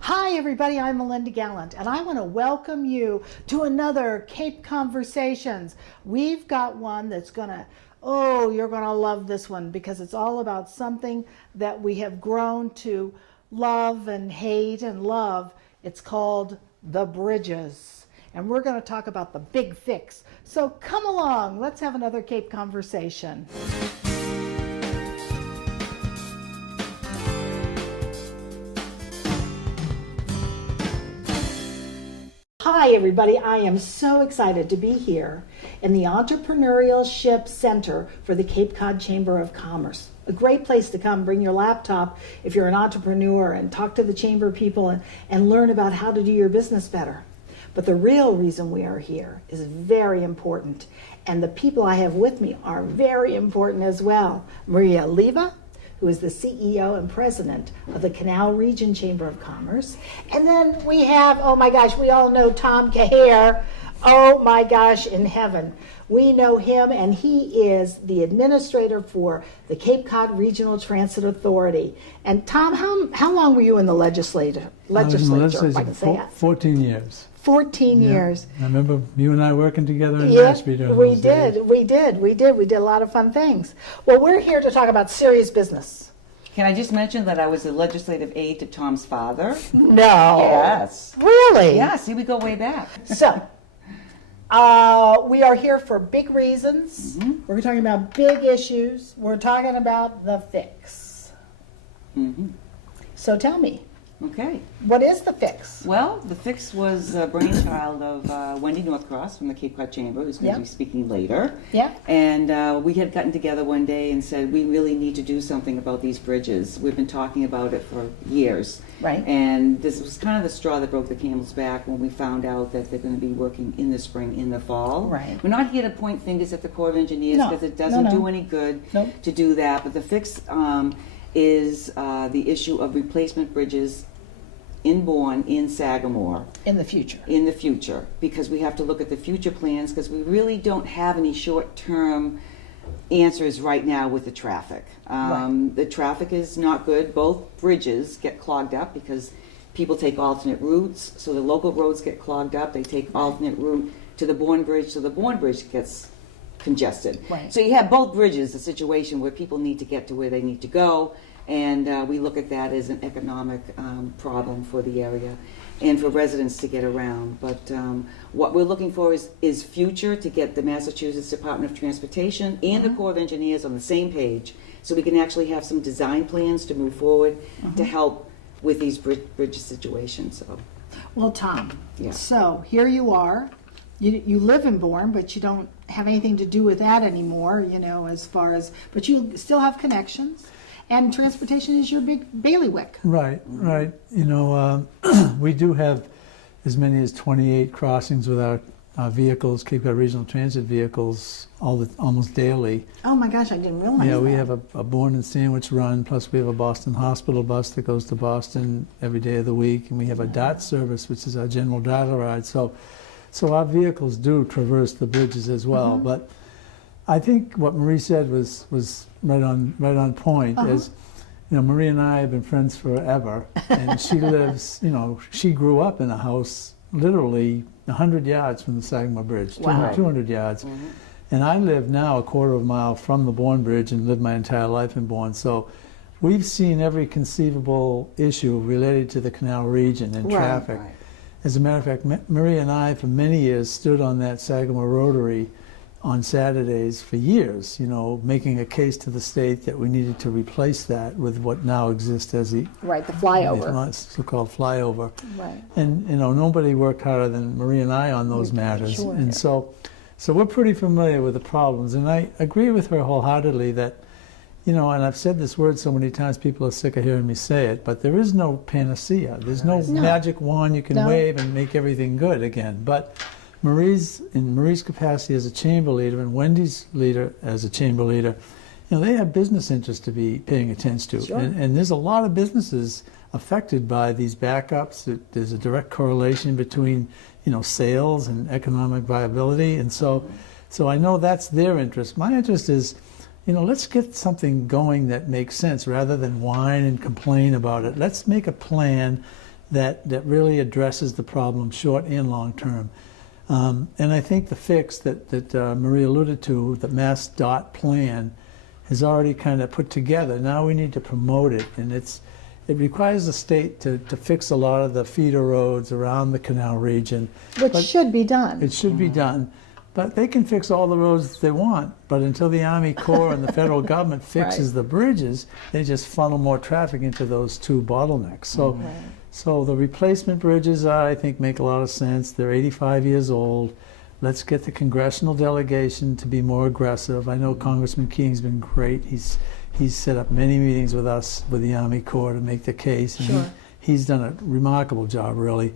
Hi everybody, I'm Melinda Gallant and I want to welcome you to another Cape Conversations. We've got one that's you're gonna love this one because it's all about something that we have grown to love and hate and love. It's called the bridges. And we're gonna talk about the big fix. So come along, let's have another Cape Conversation. Hi everybody, I am so excited to be here in the Entrepreneurship Center for the Cape Cod Chamber of Commerce. A great place to come, bring your laptop if you're an entrepreneur and talk to the chamber people and learn about how to do your business better. But the real reason we are here is very important, and the people I have with me are very important as well. Maria Leva, who is the CEO and president of the Canal Region Chamber of Commerce. And then we have, oh my gosh, we all know Tom Cahere. Oh my gosh, in heaven. We know him, and he is the administrator for the Cape Cod Regional Transit Authority. And Tom, how long were you in the legislature? I was in the legislature if I can say it. 14 years. 14 years. I remember you and I working together in Mashpee during we those days. did. We did a lot of fun things. Well, we're here to talk about serious business. Can I just mention that I was a legislative aide to Tom's father? No. Yes. Really? Yeah, see, we go way back. So, we are here for big reasons. Mm-hmm. We're talking about big issues. We're talking about the fix. Mm-hmm. So tell me, Okay. what is the fix? Well, the fix was a brainchild of Wendy Northcross from the Cape Cod Chamber, who's going to be speaking later. Yeah. And we had gotten together one day and said, we really need to do something about these bridges. We've been talking about it for years. Right. And this was kind of the straw that broke the camel's back when we found out that they're going to be working in the spring, in the fall. Right. We're not here to point fingers at the Corps of Engineers No. because it doesn't No. do any good Nope. to do that. But the fix is the issue of replacement bridges in Bourne, in Sagamore, In the future. in the future, because we have to look at the future plans because we really don't have any short-term answers right now with the traffic. The traffic is not good. Both bridges get clogged up because people take alternate routes, so the local roads get clogged up. They take alternate route to the Bourne Bridge, so the Bourne Bridge gets congested. Right. So you have both bridges, a situation where people need to get to where they need to go, and we look at that as an economic problem for the area and for residents to get around. But what we're looking for is future to get the Massachusetts Department of Transportation and the Corps of Engineers on the same page so we can actually have some design plans to move forward to help with these bridge situations. So. Well, Tom, Yeah. so here you are. You live in Bourne, but you don't have anything to do with that anymore, but you still have connections. And transportation is your big bailiwick. Right. We do have as many as 28 crossings with our vehicles, Cape Cod Regional Transit vehicles, almost daily. Oh my gosh, I didn't realize that. Yeah, we have a Bourne and Sandwich run, plus we have a Boston Hospital bus that goes to Boston every day of the week, and we have a DOT service, which is our general data ride. So our vehicles do traverse the bridges as well. But I think what Marie said was right on point. Is, Marie and I have been friends forever, and she lives. She grew up in a house literally 100 yards from the Sagamore Bridge, Wow. 200 yards, and I live now a quarter of a mile from the Bourne Bridge and lived my entire life in Bourne. So we've seen every conceivable issue related to the Canal Region and traffic. Right. As a matter of fact, Marie and I, for many years, stood on that Sagamore Rotary on Saturdays for years, making a case to the state that we needed to replace that with what now exists as the flyover. so-called flyover. Right. And nobody worked harder than Marie and I on those matters. Sure. And so we're pretty familiar with the problems. And I agree with her wholeheartedly that, and I've said this word so many times, people are sick of hearing me say it, but there is no panacea. There's no magic wand you can wave and make everything good again. But in Marie's capacity as a chamber leader and Wendy's leader as a chamber leader, they have business interests to be paying attention to. Sure. And there's a lot of businesses affected by these backups. There's a direct correlation between, sales and economic viability. And so I know that's their interest. My interest is, let's get something going that makes sense rather than whine and complain about it. Let's make a plan that really addresses the problem short and long term. And I think the fix that Marie alluded to, the Mass DOT plan, is already kind of put together. Now we need to promote it, and it requires the state to fix a lot of the feeder roads around the canal region. Which should be done. It should be done. But they can fix all the roads they want, but until the Army Corps and the federal government fixes the bridges, they just funnel more traffic into those two bottlenecks. So, so the replacement bridges, I think, make a lot of sense. They're 85 years old. Let's get the congressional delegation to be more aggressive. I know Congressman Keating's been great. He's set up many meetings with us, with the Army Corps, to make the case. And he's done a remarkable job, really.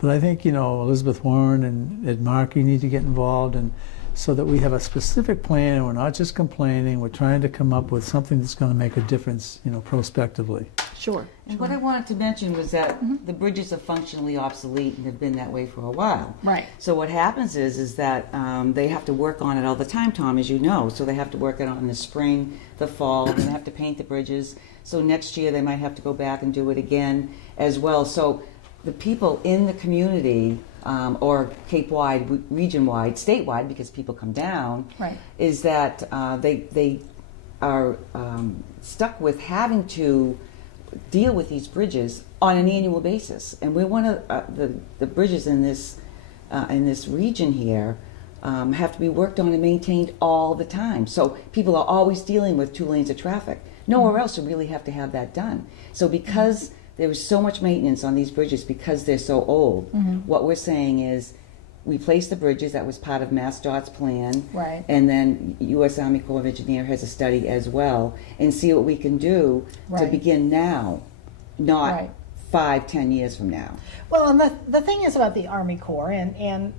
But I think, Elizabeth Warren and Ed Markey need to get involved, and so that we have a specific plan, and we're not just complaining. We're trying to come up with something that's going to make a difference, prospectively. Sure. And what I wanted to mention was that the bridges are functionally obsolete and have been that way for a while. Right. So what happens is that they have to work on it all the time, Tom, as you know. So they have to work it on in the spring, the fall, and they have to paint the bridges. So next year they might have to go back and do it again as well. So the people in the community, or Cape-wide, region-wide, statewide, because people come down, is that they are stuck with having to deal with these bridges on an annual basis. And we're one of the bridges in this region here have to be worked on and maintained all the time. So people are always dealing with 2 lanes of traffic. Nowhere else you really have to have that done. So because there is so much maintenance on these bridges because they're so old, what we're saying is replace the bridges. That was part of MassDOT's plan. Right. And then U.S. Army Corps of Engineers has a study as well, and see what we can do to begin now, not 5-10 years from now. Well, and the thing is about the Army Corps, and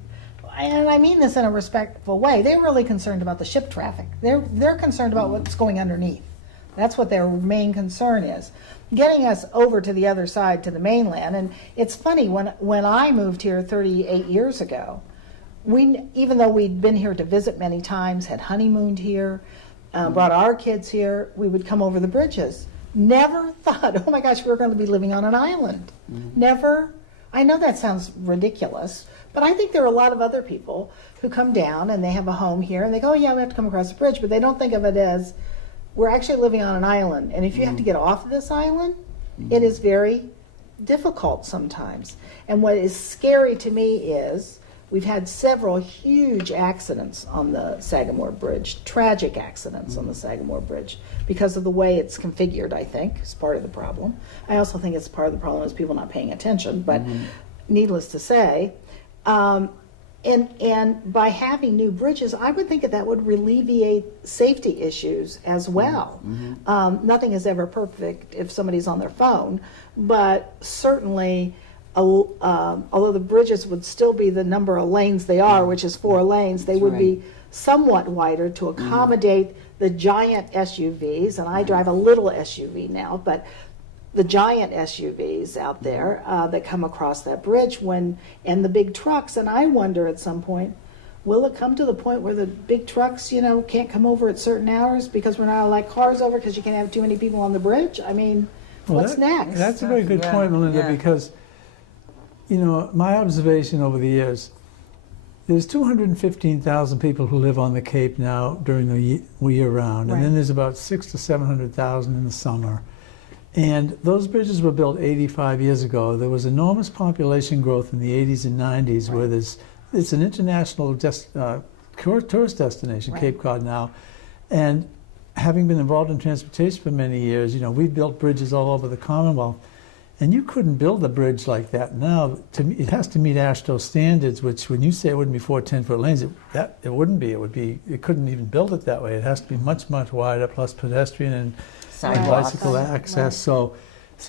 I mean this in a respectful way, they're really concerned about the ship traffic. They're concerned about what's going underneath. That's what their main concern is. Getting us over to the other side, to the mainland. And it's funny, when I moved here 38 years ago, even though we'd been here to visit many times, had honeymooned here, brought our kids here, we would come over the bridges. Never thought, oh my gosh, we're going to be living on an island. Never. I know that sounds ridiculous, but I think there are a lot of other people who come down and they have a home here and they go, oh yeah, we have to come across the bridge, but they don't think of it as, we're actually living on an island, and if you have to get off of this island, it is very difficult sometimes. And what is scary to me is we've had several huge accidents on the Sagamore Bridge, tragic accidents on the Sagamore Bridge, because of the way it's configured, I think, is part of the problem. I also think it's part of the problem is people not paying attention, but needless to say, and by having new bridges, I would think that would alleviate safety issues as well. Nothing is ever perfect if somebody's on their phone, but certainly, although the bridges would still be the number of lanes they are, which is 4 lanes, they would be somewhat wider to accommodate the giant SUVs, and I drive a little SUV now, but the giant SUVs out there that come across that bridge and the big trucks. And I wonder at some point, will it come to the point where the big trucks, can't come over at certain hours because we're not allowed cars over because you can't have too many people on the bridge? I mean, what's next? That's a very good point, Melinda, because, my observation over the years, there's 215,000 people who live on the Cape now during the year round, and then there's about 600,000 to 700,000 in the summer. And those bridges were built 85 years ago. There was enormous population growth in the 80s and 90s where it's an international tourist destination, Cape Cod now. And having been involved in transportation for many years, we built bridges all over the Commonwealth. And you couldn't build a bridge like that now. It has to meet AASHTO standards, which when you say it wouldn't be 4 10-foot lanes, it wouldn't be. It couldn't even build it that way. It has to be much, much wider, plus pedestrian and bicycle access. So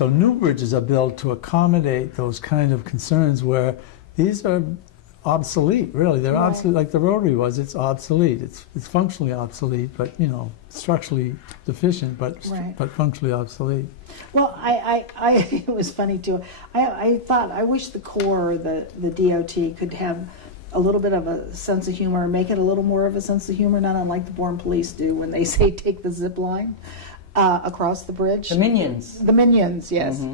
new bridges are built to accommodate those kind of concerns where these are obsolete, really. They're obsolete, like the rotary was. It's obsolete. It's functionally obsolete, but structurally deficient, but functionally obsolete. Well, it was funny too. I thought, I wish the Corps or the DOT could have a little bit of a sense of humor, make it a little more of a sense of humor, not unlike the Born Police do when they say take the zip line. across the bridge. The Minions. The Minions, yes.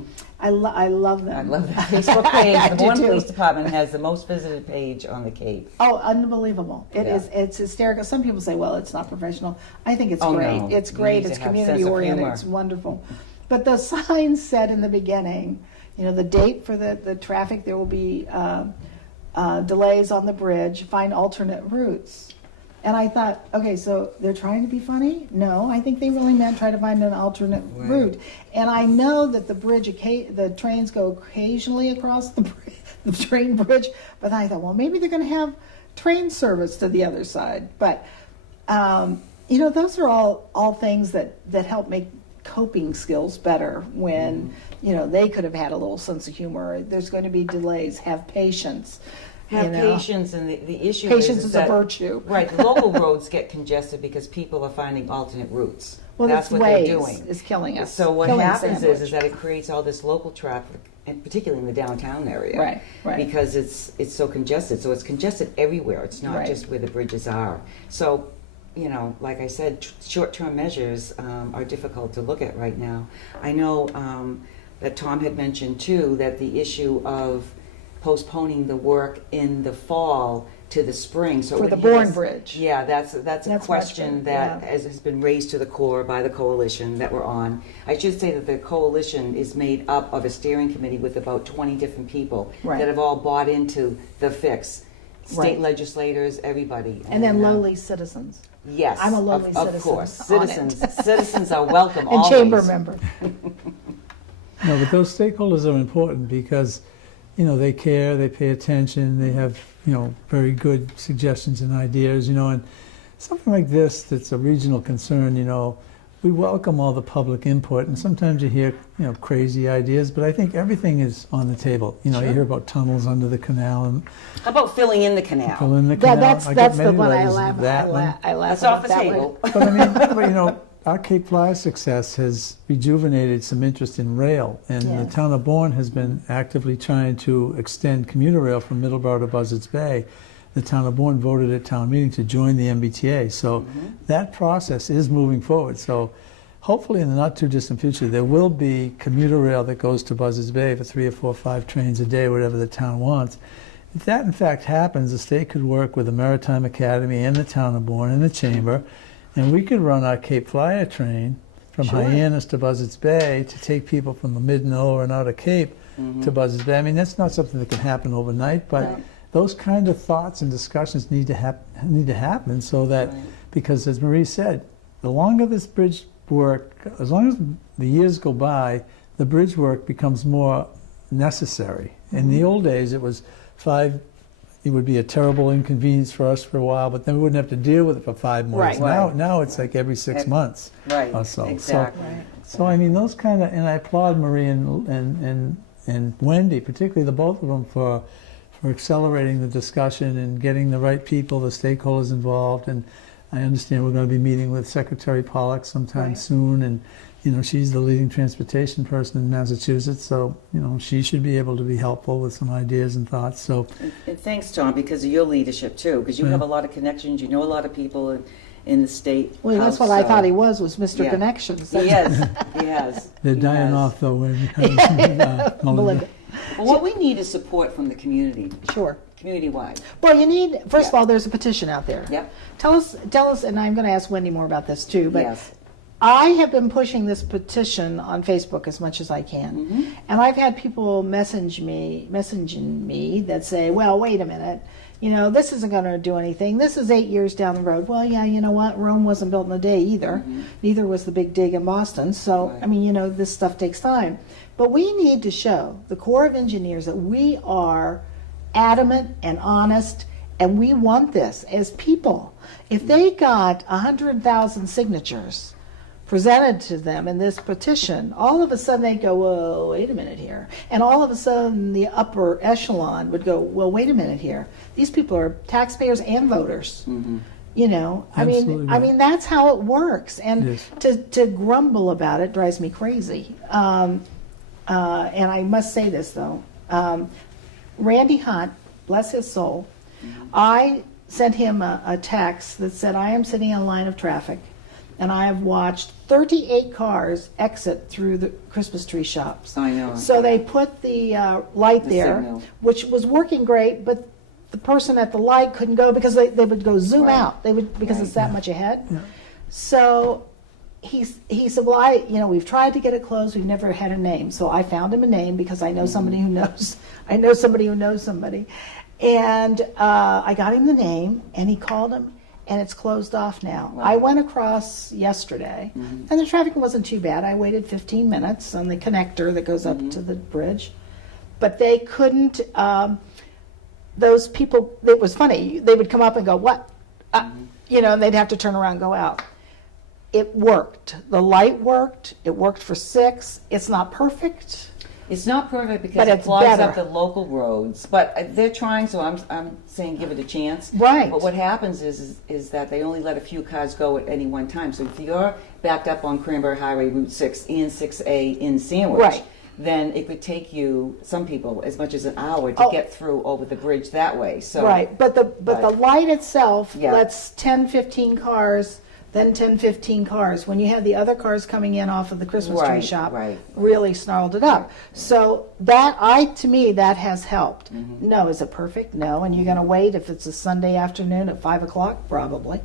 I love them. I love the Facebook page. I The do Bourne too. Police Department has the most visited page on the Cape. Oh, unbelievable. It Yeah. is. It's hysterical. Some people say, well, it's not professional. I think it's Oh, great. no. It's You great. need It's to have community sense of oriented. humor. It's wonderful. But the sign said in the beginning, the date for the traffic, there will be delays on the bridge, find alternate routes. And I thought, okay, so they're trying to be funny? No, I think they really meant try to find an alternate Right. route. And I know that the trains go occasionally across the train bridge, but I thought, well, maybe they're going to have train service to the other side. But, those are all things that help make coping skills better when, they could have had a little sense of humor. There's going to be delays. Have patience. Have patience, and the issue Patience is a that, virtue. Right, the local roads get congested because people are finding alternate routes. Well, that's this what ways they're doing. is killing us. So what Killing happens Sandwich. is that it creates all this local traffic, and particularly in the downtown area. Right. Because it's so congested. So it's congested everywhere. It's not Right. just where the bridges are. So, like I said, short-term measures are difficult to look at right now. I know that Tom had mentioned too that the issue of postponing the work in the fall to the spring. So For it the would hit Bourne us- Bridge. Yeah, that's a That's question much better, that has been raised to the core by the coalition that we're on. I should say that the coalition is made up of a steering committee with about 20 different people Right. that have all bought into the fix. State Right. legislators, everybody. And then lowly citizens. Yes, I'm a lowly of citizen course. on it. Citizens are welcome And always. chamber member. No, but those stakeholders are important because, they care, they pay attention, they have, very good suggestions and ideas, and something like this that's a regional concern, we welcome all the public input, and sometimes you hear, crazy ideas, but I think everything is on the table. You Sure. hear about tunnels under the canal and How about filling in the canal? fill in the canal. That's I get the many one I letters laugh of that one. I laugh That's off about the that table. one. But our Cape Flyer success has rejuvenated some interest in rail, and the Yes. town of Bourne has been actively trying to extend commuter rail from Middleborough to Buzzards Bay. The town of Bourne voted at town meeting to join the MBTA, so that process is moving forward. So hopefully in the not too distant future, there will be commuter rail that goes to Buzzards Bay for 3 or 4 or 5 trains a day, whatever the town wants. If that in fact happens, the state could work with the Maritime Academy and the town of Bourne and the Chamber, and we could run our Cape Flyer train from Sure. Hyannis to Buzzards Bay to take people from the mid and lower and outer Cape to Buzzards Bay. I mean, that's not something that can happen overnight, but Right. those kind of thoughts and discussions need to happen so that, Right. because as Marie said, the longer this bridge work, as long as the years go by, the bridge work becomes more necessary. In the old days, it would be a terrible inconvenience for us for a while, but then we wouldn't have to deal with it for 5 months. Right. Now it's like every 6 months Right, or so. exactly. Right. So I mean, those kind of, and I applaud Marie and Wendy, particularly the both of them, for accelerating the discussion and getting the right people, the stakeholders involved. And I understand we're going to be meeting with Secretary Pollock sometime Right. soon, and she's the leading transportation person in Massachusetts, so she should be able to be helpful with some ideas and thoughts. So And thanks, Tom, because of your leadership too, because you Yeah. have a lot of connections. You know a lot of people in the state. Well, that's House, what I so- thought he was Mr. Yeah. Connections. He has. He has. they're He dying has. off though. When Melinda. Melinda. Well, what we need is support from the community, Sure. community-wide. Well, you need, first of Yeah. all, there's a petition out there. Yep. Tell us, and I'm going to ask Wendy more about this too, but Yes. I have been pushing this petition on Facebook as much as I can. Mm-hmm. And I've had people messaging me that say, well, wait a minute, this isn't going to do anything. This is 8 years down the road. Well, yeah, you know what? Rome wasn't built in a day either. Neither was the big dig in Boston. So, Right. I mean, this stuff takes time. But we need to show the Corps of Engineers that we are adamant and honest, and we want this as people. If they got 100,000 signatures presented to them in this petition, all of a sudden they'd go, whoa, wait a minute here. And all of a sudden the upper echelon would go, well, wait a minute here. These people are taxpayers and voters. Absolutely I right. mean, that's how it works. And Yes. to grumble about it drives me crazy. And I must say this, though. Randy Hunt, bless his soul, I sent him a text that said, I am sitting in a line of traffic, and I have watched 38 cars exit through the Christmas tree shops. I know. So they put the light The there, signal. which was working great, but the person at the light couldn't go because they would go zoom Right. out. They would, because Right. it's that much ahead. Yeah. So he said, well, we've tried to get it closed. We've never had a name. So I found him a name because I know somebody who knows. I know somebody who knows somebody. And I got him the name, and he called him, and it's closed off now. Wow. I went across yesterday, and the traffic wasn't too bad. I waited 15 minutes on the connector that goes up to the bridge. But they couldn't, those people, it was funny. They would come up and go, what? And they'd have to turn around and go out. It worked. The light worked. It worked for 6. It's not perfect. It's not perfect because But it it's clogs better. up the local roads, but they're trying, so I'm saying give it a chance. Right. But what happens is that they only let a few cars go at any one time. So if you're backed up on Cranberry Highway Route 6 and 6A in Sandwich, Right. then it could take you, some people, as much as an hour to get through over the bridge that way. So Right, but the Right. light itself Yeah. lets 10, 15 cars, then 10, 15 cars. When you had the other cars coming in off of the Christmas tree Right, shop, right. really snarled it up. So to me, that has helped. No, is it perfect? No, and you're going to wait if it's a Sunday afternoon at 5 o'clock? Probably.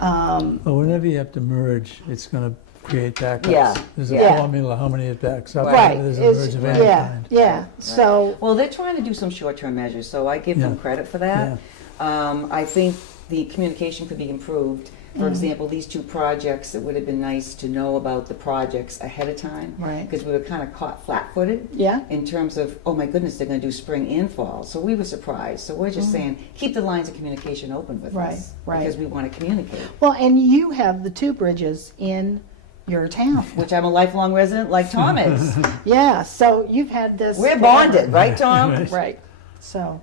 Well, whenever you have to merge, it's going to create backups. Yeah, There's a yeah. formula how many it backs up. Right. whenever There's a Is- merge of any yeah, kind. yeah. So, Well, they're trying to do some short-term measures, so I give them Yeah. credit for that. I think the communication could be improved. For example, these 2 projects, it would have been nice to know about the projects ahead of time. Right. Because we were kind of caught flat-footed. Yeah. In terms of, oh my goodness, they're going to do spring and fall. So we were surprised. So we're just saying, keep the lines of communication open with Right, us. right. Because we want to communicate. well, and you have the 2 bridges in your town. Which I'm a lifelong resident like Tom is. Yeah, so you've had this. We're forever. bonded, right, Tom? Right. So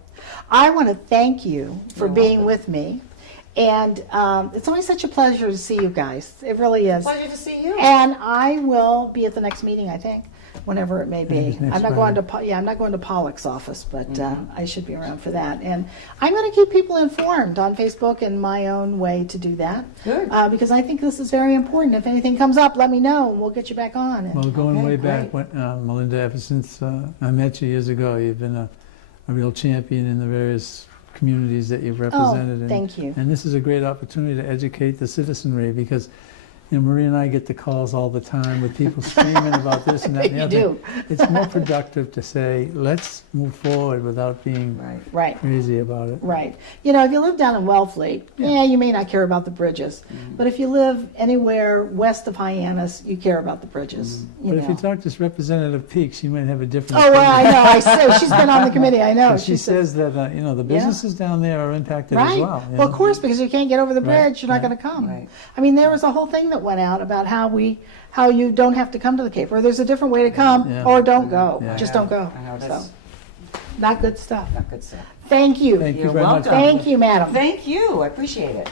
I want to thank you for You're being welcome. with me. And it's always such a pleasure to see you guys. It really is. Pleasure to see you. And I will be at the next meeting, I think, whenever it may think be. it's next I'm not Friday. going to I'm not going to Pollock's office, but I should be around for that. And I'm going to keep people informed on Facebook in my own way to do that. Good. Because I think this is very important. If anything comes up, let me know, and we'll get you back on. And Well, going Okay, way back, great. Melinda, ever since I met you years ago, you've been a real champion in the various communities that you've represented. and, thank you. And this is a great opportunity to educate the citizenry because, Marie and I get the calls all the time with people screaming about this and that and the You other. do. It's more productive to say, let's move forward without being Right. Right. crazy about it. Right. If you live down in Wellfleet, you may not care about the bridges. But if you live anywhere west of Hyannis, you care about the bridges. But if you talk to Representative Peak, she might have a different Oh, well, opinion. I know. She's been on the committee. I know. 'Cause she says that, the businesses down there are impacted as Right. well. you Well, of know? course, because you can't get over the Right, bridge, you're not right, going to come. right. I mean, there was a whole thing that went out about how you don't have to come to the Cape, or there's a different way to come, Yeah. or don't go. Yeah. Just don't go. I know, So, that's not good stuff. not good stuff. Thank you. Thank you You're very much. welcome. Thank you, madam. Thank you. I appreciate it.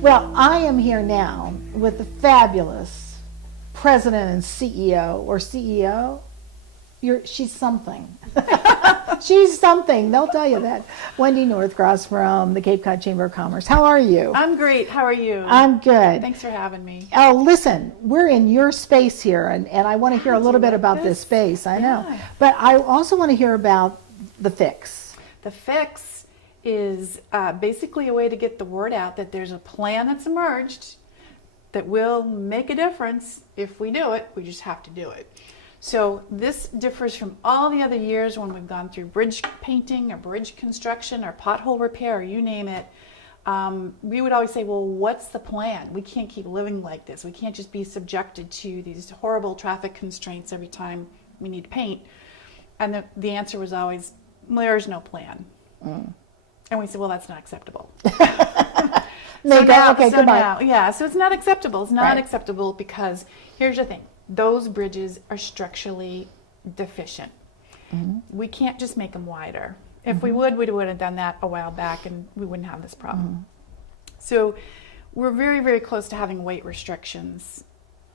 Well, I am here now with the fabulous president and CEO, or CEO. She's something. She's something. They'll tell you that. Wendy Northcross from the Cape Cod Chamber of Commerce. How are you? I'm great. How are you? I'm good. Thanks for having me. Oh, listen, we're in your space here, and I want to hear a little bit about this space. I know. Yeah. But I also want to hear about the fix. The Fix is basically a way to get the word out that there's a plan that's emerged that will make a difference if we do it. We just have to do it. So this differs from all the other years when we've gone through bridge painting or bridge construction or pothole repair or you name it. We would always say, well, what's the plan? We can't keep living like this. We can't just be subjected to these horrible traffic constraints every time we need to paint. And the answer was always, well, there's no plan. And we said, well, that's not acceptable. Okay, goodbye. So it's not acceptable. It's not Right. acceptable because here's the thing. Those bridges are structurally deficient. We can't just make them wider. If we would have done that a while back, and we wouldn't have this problem. So we're very, very close to having weight restrictions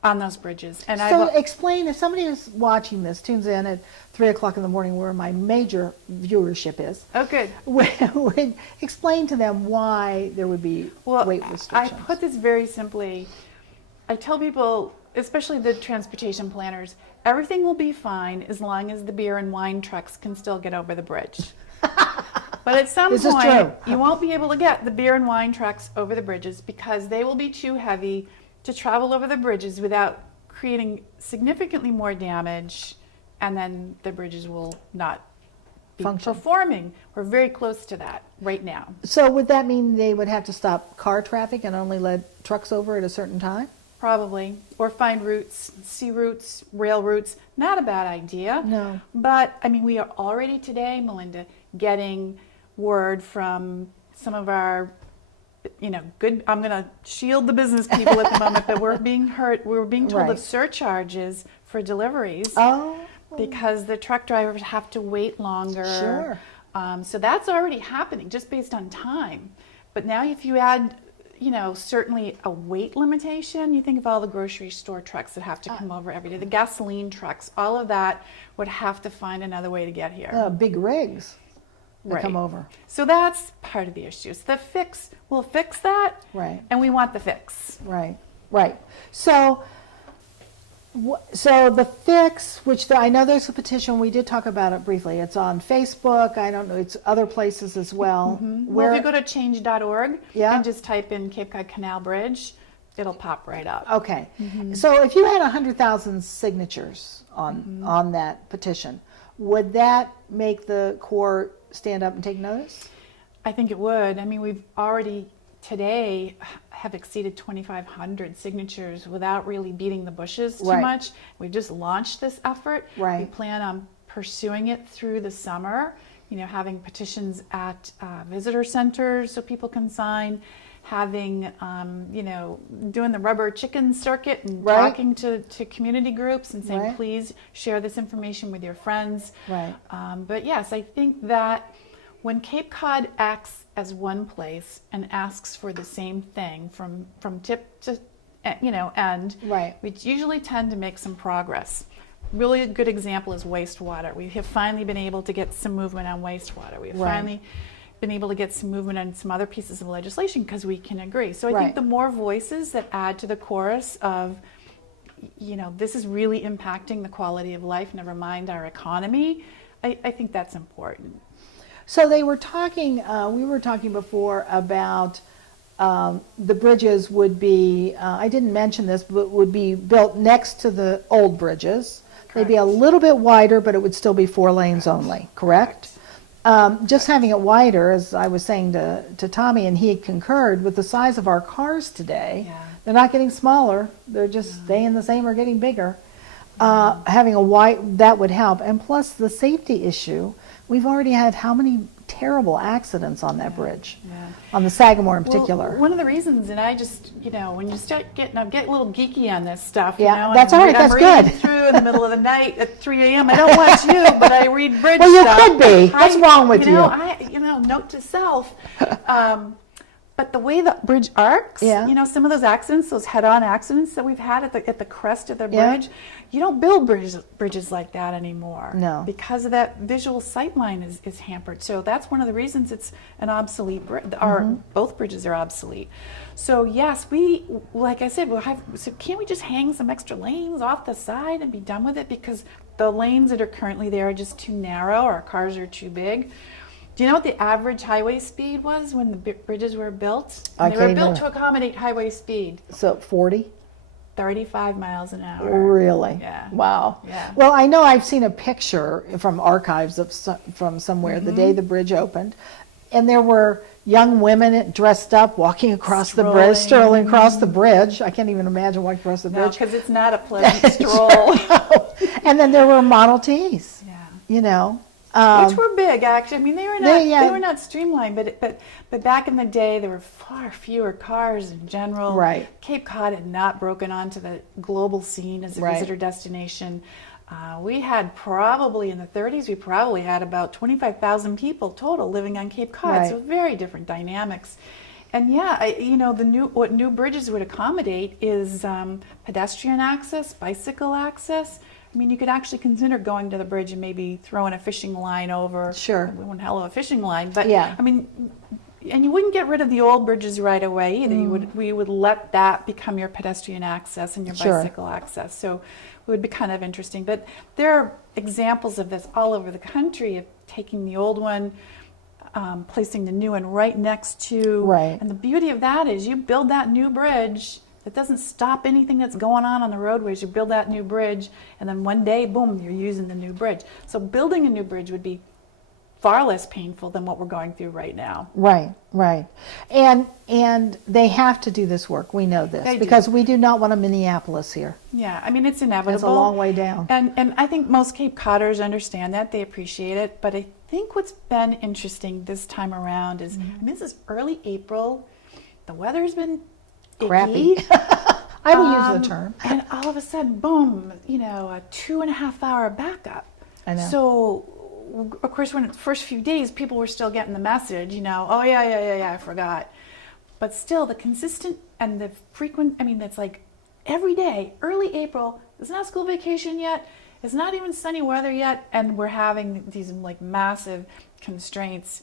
on those bridges. And So explain, if somebody is watching this, tunes in at 3 o'clock in the morning where my major viewership is, oh, good. would explain to them why there would be weight I restrictions. put this very simply. I tell people, especially the transportation planners, everything will be fine as long as the beer and wine trucks can still get over the bridge. But at some This is point, true. you won't be able to get the beer and wine trucks over the bridges because they will be too heavy to travel over the bridges without creating significantly more damage, and then the bridges will not be Function. performing. We're very close to that right now. So would that mean they would have to stop car traffic and only let trucks over at a certain time? Probably. Or find routes, sea routes, rail routes. Not a bad idea. No. But, I mean, we are already today, Melinda, getting word from some of our, good, I'm going to shield the business people at the moment, but we're being told Right. of surcharges for deliveries Oh, because the truck drivers have to wait longer. Sure. So that's already happening just based on time. But now if you add, certainly a weight limitation, you think of all the grocery store trucks that have to come over every day, the gasoline trucks, all of that would have to find another way to get here. big rigs that Right. come over. So that's part of the issue. So the fix, we'll fix that. Right. And we want the fix. Right, right. So, so the fix, I know there's a petition, we did talk about it briefly. It's on Facebook, I don't know, it's other places as well. Well, if you go to change.org Yeah. and just type in Cape Cod Canal Bridge, it'll pop right up. Okay, so if you had 100,000 signatures on that petition, would that make the Corps stand up and take notice? I think it would. I mean, we've already today have exceeded 2,500 signatures without really beating the bushes too Right. much. We've just launched this effort. Right. We plan on pursuing it through the summer, having petitions at visitor centers so people can sign, having, doing the rubber chicken circuit and Right. talking to community groups and saying, Right. please share this information with your friends. Right. But yes, I think that when Cape Cod acts as one place and asks for the same thing from tip to end, Right. we usually tend to make some progress. Really a good example is wastewater. We have finally been able to get some movement on wastewater. We have Right. finally been able to get some movement on some other pieces of legislation because we can agree. So I Right. think the more voices that add to the chorus of, this is really impacting the quality of life, never mind our economy, I think that's important. So they were talking, we were talking before about the bridges would be, I didn't mention this, but would be built next to the old bridges. They'd be a little bit wider, but it would still be 4 lanes only, correct? Just having it wider, as I was saying to Tommy, and he had concurred, with the size of our cars today, Yeah. they're not getting smaller, they're just staying the same or getting bigger. Having a wide, that would help. And plus the safety issue, we've already had how many terrible accidents on that bridge, on the Sagamore in particular. Well, one of the reasons, and I just, when you start getting, I get a little geeky on this stuff. Yeah, and that's all right, I'm that's reading good. through in the middle of the night at 3 a.m. I don't watch you, but I read bridge Well, you stuff. could be. What's wrong with you? Note to self. But the way the bridge arcs, Yeah. some of those accidents, those head-on accidents that we've had at the crest of the Yeah. bridge, you don't build bridges like that anymore. No. Because of that visual sight line is hampered. So that's one of the reasons it's an obsolete bridge. Both bridges are obsolete. So yes, we, like I said, so can't we just hang some extra lanes off the side and be done with it? Because the lanes that are currently there are just too narrow, our cars are too big. Do you know what the average highway speed was when the bridges were built? I They were can't built even- to accommodate highway speed, So 40? 35 miles an hour. Really? Yeah. Wow. Yeah. Well, I know I've seen a picture from archives from somewhere the day the bridge opened, and there were young women dressed up walking across the bridge, strolling across the bridge. I can't even imagine walking across the No, bridge. because it's not a pleasant stroll. And then there were Model Ts, Yeah. Which were big, actually. I mean, they were not streamlined, but back in the day, there were far fewer cars in general. Right. Cape Cod had not broken onto the global scene as a Right. visitor destination. We had probably in the 30s, we probably had about 25,000 people total living on Cape Cod. Right. So very different dynamics. And yeah, what new bridges would accommodate is pedestrian access, bicycle access. I mean, you could actually consider going to the bridge and maybe throwing a fishing line over. Sure. One hell of a fishing line, but Yeah. I mean, and you wouldn't get rid of the old bridges right away either. We would let that become your pedestrian access and your Sure. bicycle access. So it would be kind of interesting. But there are examples of this all over the country of taking the old one, placing the new one right next to. Right. And the beauty of that is you build that new bridge. It doesn't stop anything that's going on the roadways. You build that new bridge, and then one day, boom, you're using the new bridge. So building a new bridge would be far less painful than what we're going through right now. Right, right. And they have to do this work. We know this. They do. Because we do not want a Minneapolis here. Yeah, I mean, it's inevitable. It's a long way down. And I think most Cape Codders understand that. They appreciate it. But I think what's been interesting this time around is, I mean, this is early April. The weather's been Crappy. icky. I will use the term. And all of a sudden, boom, a 2.5 hour backup. I know. So, of course, when the first few days, people were still getting the message, oh, yeah, I forgot. But still, the consistent and the frequent, I mean, it's like every day, early April, it's not school vacation yet, it's not even sunny weather yet, and we're having these like massive constraints.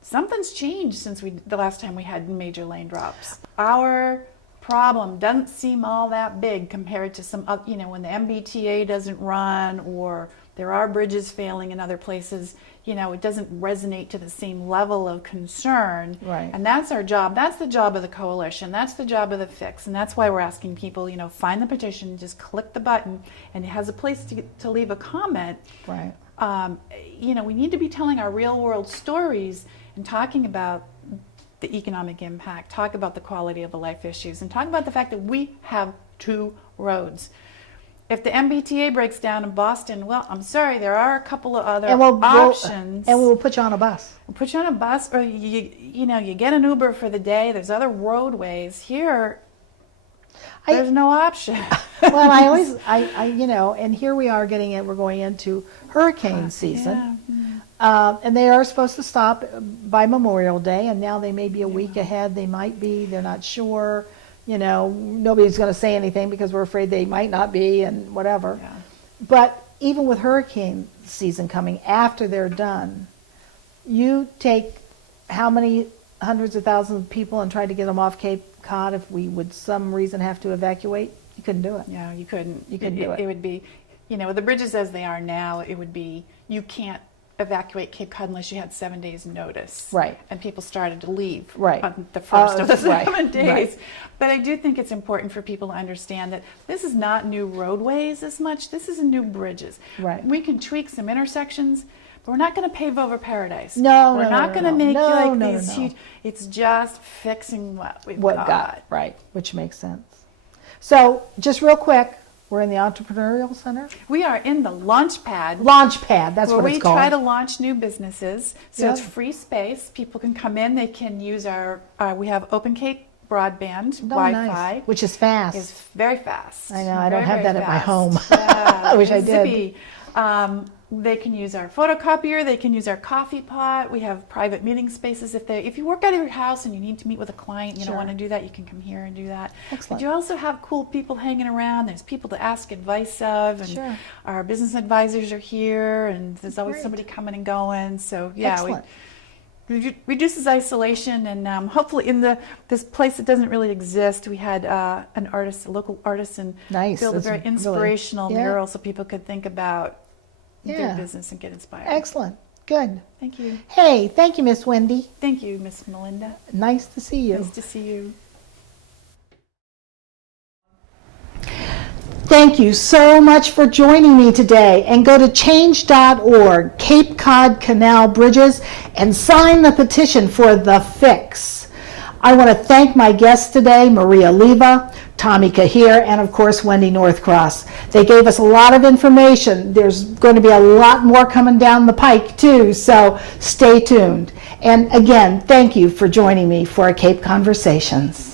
Something's changed since the last time we had major lane drops. Our problem doesn't seem all that big compared to some, when the MBTA doesn't run or there are bridges failing in other places, it doesn't resonate to the same level of concern. Right. And that's our job. That's the job of the coalition. That's the job of the fix. And that's why we're asking people, find the petition, just click the button, and it has a place to leave a comment. Right. We need to be telling our real world stories and talking about the economic impact, talk about the quality of the life issues, and talk about the fact that we have 2 roads. If the MBTA breaks down in Boston, well, I'm sorry, there are a couple of other options. And we'll put you on a bus. We'll put you on a bus, or you get an Uber for the day. There's other roadways. Here, there's no option. Well, and here we are we're going into hurricane season. Yeah. And they are supposed to stop by Memorial Day, and now they may be a week ahead. They might be. They're not sure. Nobody's going to say anything because we're afraid they might not be and whatever. Yeah. But even with hurricane season coming after they're done, you take how many hundreds of thousands of people and try to get them off Cape Cod if we would some reason have to evacuate? You couldn't do it. Yeah, you couldn't. You couldn't do it. It would be, with the bridges as they are now, it would be, you can't evacuate Cape Cod unless you had 7 days notice. Right. And people started to leave Right. on the first of the 7 right, days. right. But I do think it's important for people to understand that this is not new roadways as much. This is new bridges. Right. We can tweak some intersections, but we're not going to pave over paradise. No, we're no, not no, going to no. make No, you like no, these no. huge. It's just fixing what we've Got, right, which makes sense. So just real quick, we're in the Entrepreneurial Center. We are in the launch pad. Launchpad, that's where what we it's called. try to launch new businesses. So Yeah. it's free space. People can come in. They can use we have Open Cape broadband, Oh, Wi-Fi. nice. Which is fast. Is very fast. I know, I don't Very, have very that at my fast. home. Yeah, I wish I did. zippy. They can use our photocopier. They can use our coffee pot. We have private meeting spaces. If you work out of your house and you need to meet with a client, you Sure. don't want to do that, you can come here and do that. Excellent. But you also have cool people hanging around. There's people to ask advice of, and Sure. our business advisors are here, and there's always Great. somebody coming and going. So yeah, Excellent. reduces isolation, and hopefully in this place that doesn't really exist, we had a local artist, and Nice. build a That's very really- inspirational yeah. mural so people could think about Yeah. their business and get inspired. Excellent. Good. Thank you. Hey, thank you, Miss Wendy. Thank you, Miss Melinda. Nice to see you. Nice to see you. Thank you so much for joining me today, and go to change.org, Cape Cod Canal Bridges, and sign the petition for The Fix. I want to thank my guests today, Maria Leva, Tommy Kahir, and of course Wendy Northcross. They gave us a lot of information. There's going to be a lot more coming down the pike too, so stay tuned. And again, thank you for joining me for Cape Conversations.